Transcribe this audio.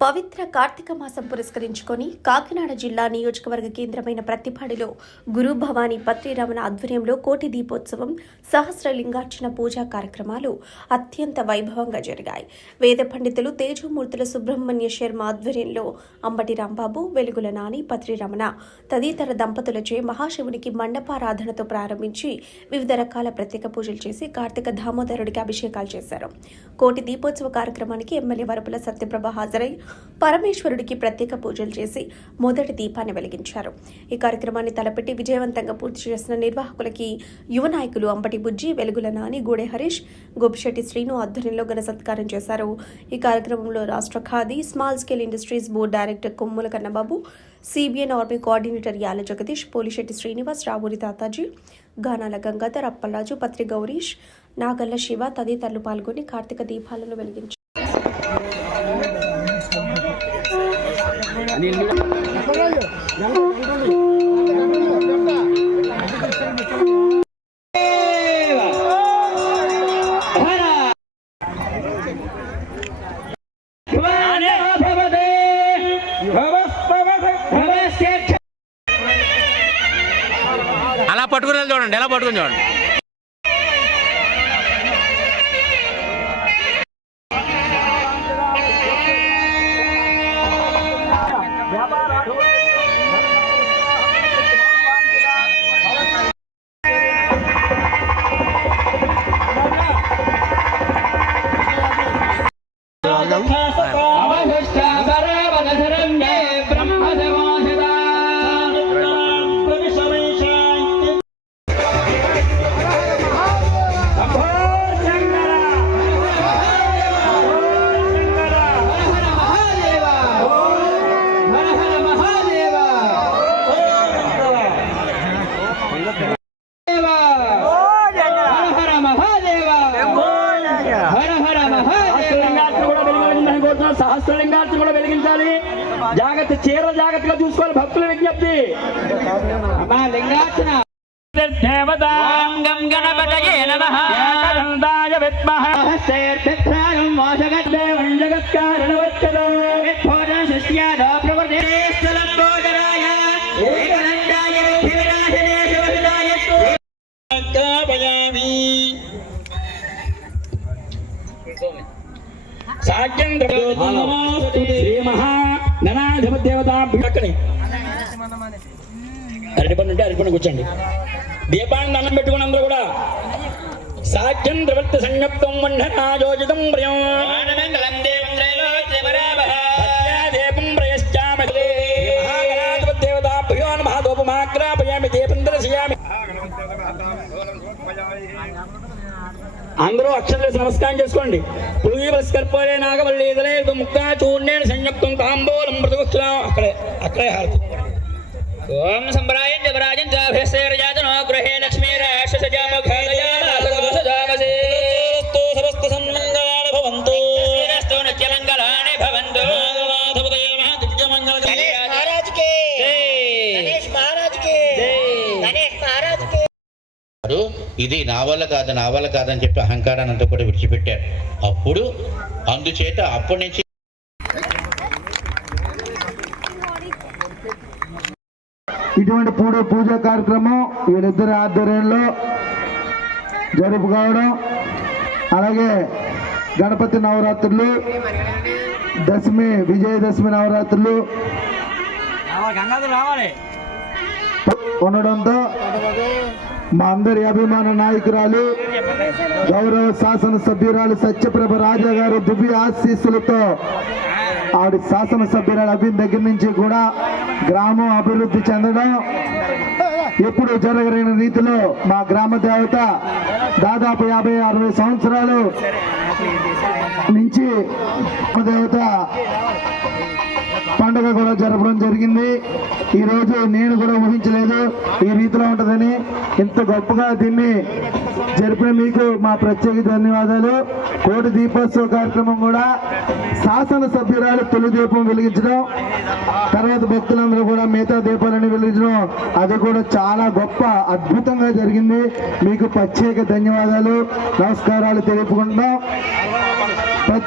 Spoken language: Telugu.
పవిత్ర కార్తీక మాసం పురస్కరించుకొని కాకినాడ జిల్లా నియోజకవర్గ కేంద్రమైన ప్రతిపాడిలో గురు భవానీ పత్రిరమణ ఆధ్వర్యంలో కోటి దీపోత్సవం సహస్రలింగార్చన పూజా కార్యక్రమాలు అత్యంత వైభవంగా జరిగాయి. వేద పండితులు తేజమూర్తుల సుబ్రహ్మణ్య శర్మ ఆధ్వర్యంలో అంబటి రాంబాబు వెలుగుల నాని పత్రిరమణ తదితర దంపతులచే మహాశివునికి మండపారాధనతో ప్రారంభించి వివిధ రకాల ప్రత్యేక పూజలు చేసి కార్తీక దామోదరుడికి అభిషేకాలు చేశారు. కోటి దీపోత్సవ కార్యక్రమానికి ఎమ్మెల్యే వరపుల సత్యప్రభ హాజరై పరమేశ్వరుడికి ప్రత్యేక పూజలు చేసి మొదటి దీపాన్ని వెలిగించారు. ఈ కార్యక్రమాన్ని తలపెట్టి విజయవంతంగా పూర్తి చేసిన నిర్వాహకులకి యువ నాయకులు అంబటి బుజ్జి వెలుగుల నాని గూడె హరీష్ గోపిశెట్టి శ్రీను ఆధ్వర్యంలో ఘన సత్కారం చేశారు. ఈ కార్యక్రమంలో రాష్ట్ర Khadi small scale industries board director Kommula Kannababu CBN army coordinator యాల జగదీష్ పోలిశెట్టి శ్రీనివాస్ రావూరి తాతాజీ గానాల గంగాధర్ అప్పలరాజు పత్రి గౌరీష్ నాగల్ల శివ తదితరులు పాల్గొని కార్తీక దీపాలను వెలిగించారు. అలా పట్టుకుని చూడండి ఎలా పట్టుకుని చూడండి. కోరుతున్నాను సహస్రలింగార్చన కూడా వెలిగించాలి. జాగ్రత్త చీర జాగ్రత్తగా చూసుకోవాలి భక్తుల విజ్ఞప్తి. లింగార్చన. దేవతాం. గం గణపతయే నమః. ఏకదంతాయ విద్మః హస్తేర్భిత్రాయం మోషగద్దేవం జగత్కారణవచ్చలో అరటిపండు ఉంటే అరటిపండు కూర్చోండి. దీపాన్ని దండం పెట్టుకుని అందరూ కూడా సాఖ్యం ప్రవృత్తి సంయుక్తం వండనాయోజితం ప్రియం. అందరూ అక్షరాలు నమస్కారం చేసుకోండి. పూజ పురస్కర్పోలే నాగవల్లి ఇదలే ముక్తా చూర్ణేణ సంయుక్తం తాంబూలం మృదుక్షణం అక్కడే అక్కడే హారతి. ఓం సంబరాయం జవరాజం జాభ్యసేరజాతనో గృహే లక్ష్మీ రాక్షసజామఘాలయామసే సమస్త సన్మంగళాని భవంతు. నిత్యమంగళాని భవంతు. మహారాజ్ ఇది నా వల్ల కాదు నా వల్ల కాదని చెప్పి అహంకారాన్ని అంతా కూడా విడిచిపెట్టారు. అప్పుడు అందుచేత అప్పటి నుంచి ఇటువంటి పూడ పూజా కార్యక్రమం వీళ్ళిద్దరి ఆధ్వర్యంలో జరుపుకోవడం అలాగే గణపతి నవరాత్రులు దశమి విజయదశమి నవరాత్రులు ఉండడంతో మా అందరి అభిమాన నాయకురాలు గౌరవ శాసన సభ్యురాలు సత్యప్రభ రాజా గారు దివ్య ఆశీస్సులతో ఆవిడ శాసన సభ్యురాలు అభిన్ దగ్గర నుంచి కూడా గ్రామం అభివృద్ధి చెందడం ఎప్పుడు జరగలేని రీతిలో మా గ్రామ దేవత దాదాపు యాభై అరవై సంవత్సరాలు నుంచి దేవత పండుగ కూడా జరపడం జరిగింది. ఈరోజు నేను కూడా ఊహించలేదు ఈ రీతిలో ఉంటుందని ఇంత గొప్పగా దీన్ని జరిపిన మీకు మా ప్రత్యేక ధన్యవాదాలు. కోటి దీపోత్సవ కార్యక్రమం కూడా శాసన సభ్యురాలు తొలి దీపం వెలిగించడం తర్వాత భక్తులందరూ కూడా మిగతా దీపాలని వెలిగించడం అది కూడా చాలా గొప్ప అద్భుతంగా జరిగింది. మీకు ప్రత్యేక ధన్యవాదాలు. నమస్కారాలు తెలుపుకుంటున్నాం.